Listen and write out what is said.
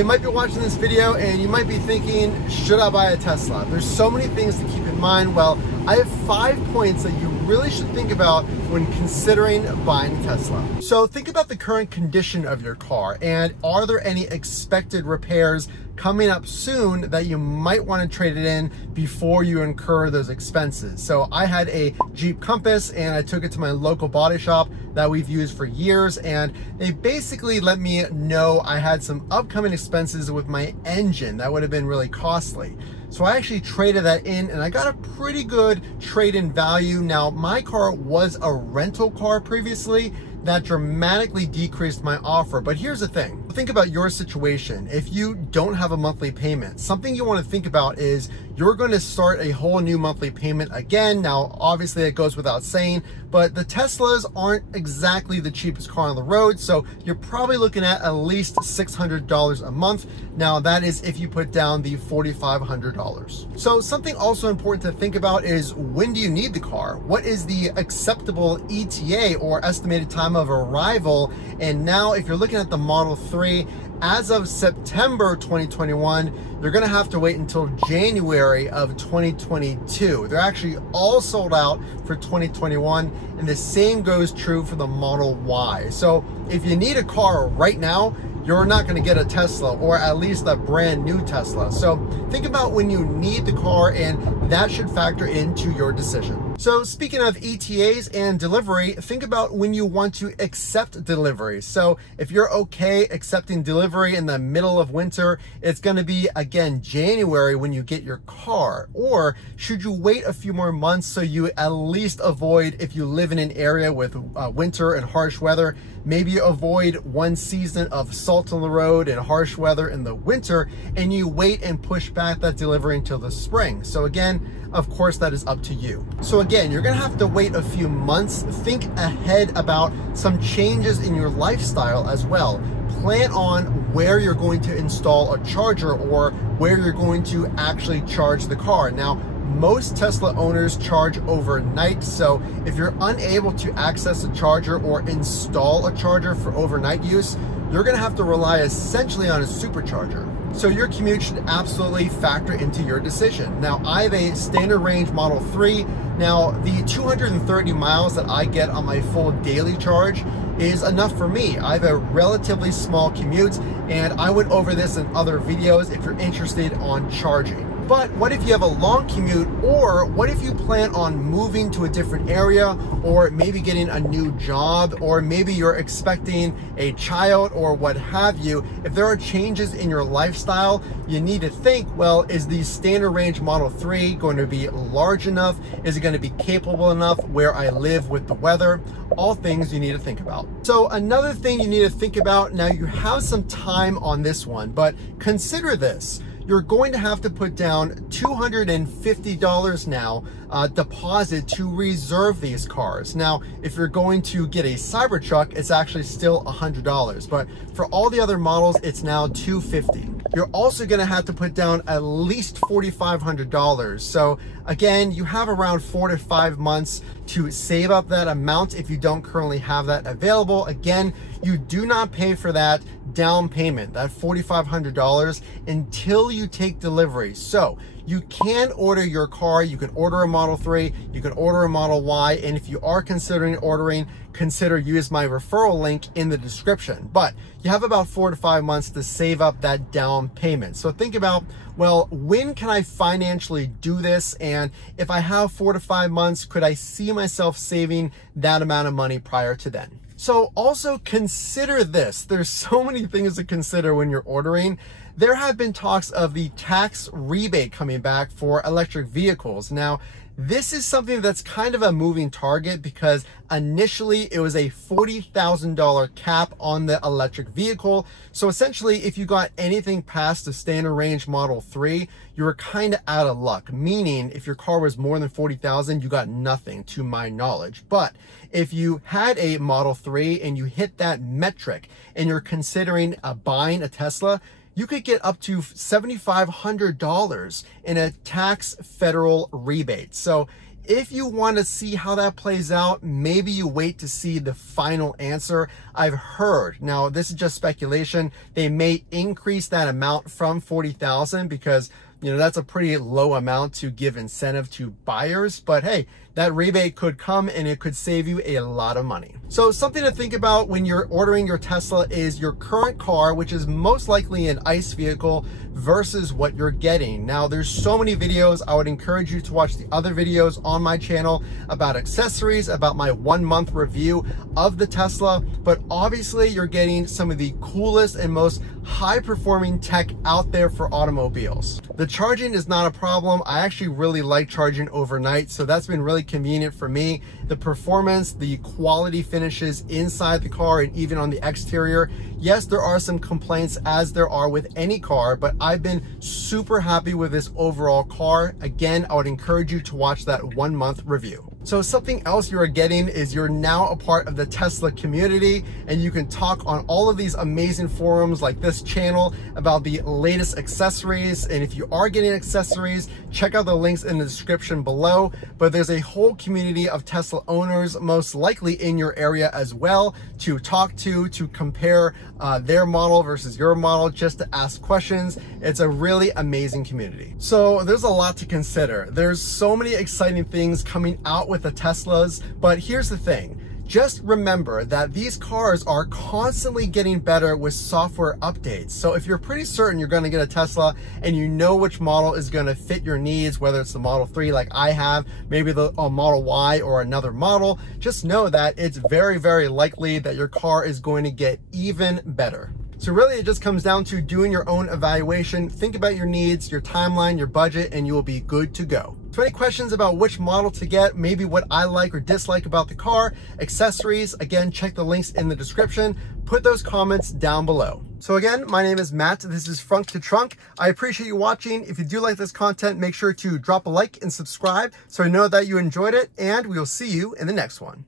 you might be watching this video and you might be thinking, should I buy a Tesla? There's so many things to keep in mind. Well, I have 5 points that you really should think about when considering buying a Tesla. So think about the current condition of your car, and are there any expected repairs coming up soon that you might want to trade it in before you incur those expenses? So I had a Jeep Compass and I took it to my local body shop that we've used for years, and they basically let me know I had some upcoming expenses with my engine that would have been really costly. So I actually traded that in and I got a pretty good trade-in value. Now, my car was a rental car previously. That dramatically decreased my offer. But here's the thing. Think about your situation. If you don't have a monthly payment, something you want to think about is you're going to start a whole new monthly payment again. Now, obviously it goes without saying, but the Teslas aren't exactly the cheapest car on the road. So you're probably looking at least $600 a month. Now, that is if you put down the $4,500. So something also important to think about is, when do you need the car? What is the acceptable ETA, or estimated time of arrival? And now if you're looking at the Model 3, as of September 2021, you're gonna have to wait until January of 2022. They're actually all sold out for 2021, and the same goes true for the Model Y. So if you need a car right now, you're not going to get a Tesla, or at least a brand new Tesla. So think about when you need the car, and that should factor into your decision. So speaking of ETAs and delivery, think about when you want to accept delivery. So if you're okay accepting delivery in the middle of winter, it's going to be, again, January when you get your car. Or should you wait a few more months so you at least avoid, if you live in an area with winter and harsh weather, maybe you avoid one season of salt on the road and harsh weather in the winter, and you wait and push back that delivery until the spring. So again, of course, that is up to you. So again, you're gonna have to wait a few months. Think ahead about some changes in your lifestyle as well. Plan on where you're going to install a charger, or where you're going to actually charge the car. Now, most Tesla owners charge overnight, so if you're unable to access a charger or install a charger for overnight use, you're gonna have to rely essentially on a supercharger. So your commute should absolutely factor into your decision. Now, I have a standard range Model 3. Now, the 230 miles that I get on my full daily charge is enough for me. I have a relatively small commute, and I went over this in other videos if you're interested on charging. But what if you have a long commute, or what if you plan on moving to a different area, or maybe getting a new job, or maybe you're expecting a child, or what have you? If there are changes in your lifestyle, you need to think, well, is the standard range Model 3 going to be large enough? Is it going to be capable enough where I live with the weather? All things you need to think about. So another thing you need to think about, now you have some time on this one, but consider this. You're going to have to put down $250 now deposit to reserve these cars. Now, if you're going to get a Cybertruck, it's actually still $100, but for all the other models, it's now $250. You're also going to have to put down at least $4,500. So again, you have around 4 to 5 months to save up that amount if you don't currently have that available. Again, you do not pay for that down payment, that $4,500, until you take delivery. So you can order your car, you can order a Model 3, you can order a Model Y, and if you are considering ordering, consider use my referral link in the description. But you have about 4 to 5 months to save up that down payment. So think about, well, when can I financially do this? And if I have 4 to 5 months, could I see myself saving that amount of money prior to then? So also consider this. There's so many things to consider when you're ordering. There have been talks of the tax rebate coming back for electric vehicles. Now, this is something that's kind of a moving target, because initially it was a $40,000 cap on the electric vehicle. So essentially, if you got anything past the standard range Model 3, you were kind of out of luck. Meaning, if your car was more than $40,000, you got nothing, to my knowledge. But if you had a Model 3 and you hit that metric and you're considering buying a Tesla, you could get up to $7,500 in a tax federal rebate. So If you want to see how that plays out, maybe you wait to see the final answer. I've heard, now this is just speculation, they may increase that amount from 40,000 because, you know, that's a pretty low amount to give incentive to buyers, but hey, that rebate could come and it could save you a lot of money. So something to think about when you're ordering your Tesla is your current car, which is most likely an ICE vehicle, versus what you're getting. Now, there's so many videos. I would encourage you to watch the other videos on my channel about accessories, about my 1 month review of the Tesla, but obviously you're getting some of the coolest and most high performing tech out there for automobiles. The charging is not a problem. I actually really like charging overnight, so that's been really convenient for me. The performance, the quality finishes inside the car and even on the exterior. Yes, there are some complaints as there are with any car, but I've been super happy with this overall car. Again, I would encourage you to watch that 1 month review. So something else you're getting is you're now a part of the Tesla community, and you can talk on all of these amazing forums like this channel about the latest accessories. And if you are getting accessories, check out the links in the description below. But there's a whole community of Tesla owners, most likely in your area as well, to talk to compare their model versus your model, just to ask questions. It's a really amazing community. So there's a lot to consider. There's so many exciting things coming out with the Teslas, but here's the thing. Just remember that these cars are constantly getting better with software updates. So if you're pretty certain you're going to get a Tesla and you know which model is going to fit your needs, whether it's the Model 3 like I have, maybe the Model Y or another model, just know that it's very, very likely that your car is going to get even better. So really it just comes down to doing your own evaluation. Think about your needs, your timeline, your budget, and you will be good to go. So any questions about which model to get, maybe what I like or dislike about the car, accessories, again, check the links in the description. Put those comments down below. So again, my name is Matt. This is Frunk to Trunk. I appreciate you watching. If you do like this content, make sure to drop a like and subscribe so I know that you enjoyed it, and we will see you in the next one.